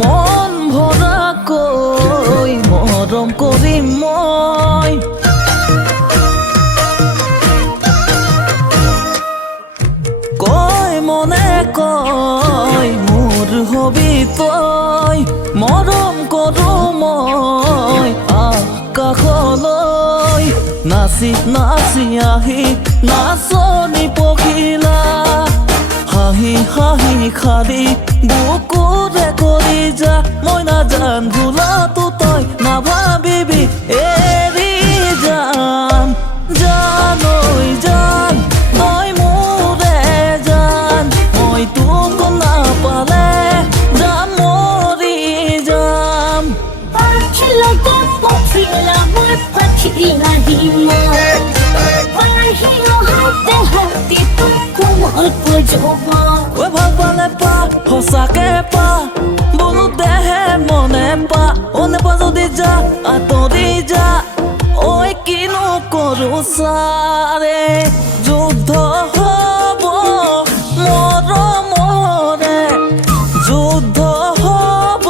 মন ভরা কই মরম করিম মই কয় মনে কয় মোর হবি তই মরম করো মই আকাশলৈ নাচি নাচি আহি নাচনি পখিলা হাহি হাহি খালি বুকুৰে কৰি যা মই নাজান ভুলাটো তই নাভাবিবি এৰি যাম জানৈ জান তই মোৰে জান মই তোক নাপালে যাম মৰি যাম পাখিলা গপ পখিলা মই পাখিলা হিমা পাহিও হাতে হাতে তোক কোমল পজবা ঐ ভাল পালে পা সঁচাকে পা বোলো দেহে মনে পা অ নেপা যদি যা আঁতৰি যা ঐ কিনো কৰো চাৰে যুদ্ধ হব মৰমৰে যুদ্ধ হব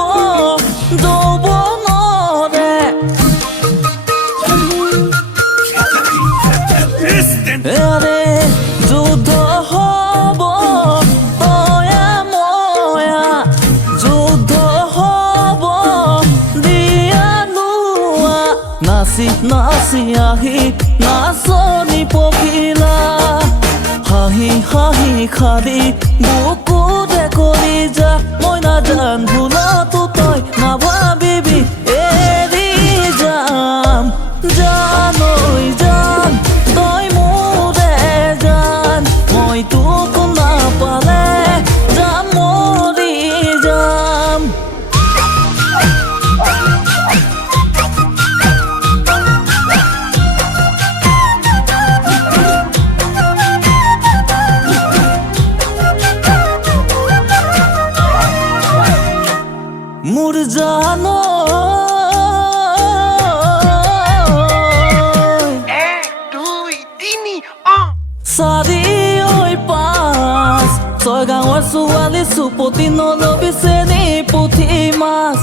যৌৱনৰে আৰে যুদ্ধ হব তয়া ময়া যুদ্ধ হব দিয়া লোৱা নাচি নাচি আহি নাচনি পখিলা হাহি হাহি খালি বুকুৰে কৰি যা মই নাজান ভুলাটো তই নাভাবিবি এৰি যাম জানৈ জান তই মোৰে জান মই তোক নাপালে যাম মৰি যাম মোৰ জানৈ চাৰি ঐ পাঁচ ছয় গাঁৱৰ ছোৱালী চুপতি নলবি চেনি পুঠি মাছ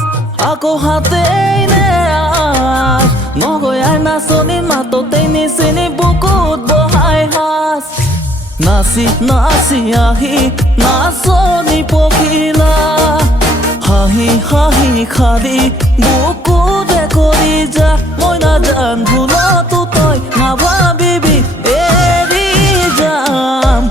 আকৌ হাতেই নে আছ নগৈয়াৰ নাচনি মাততেই নিচিনি বুকুত বহাই সাজ নাচি নাচি আহি নাচনি পখিলা হাহি হাহি খালি বুকুৰে কৰি যা মই নাজান ভুলাটো তই নাভাবিবি এৰি যাম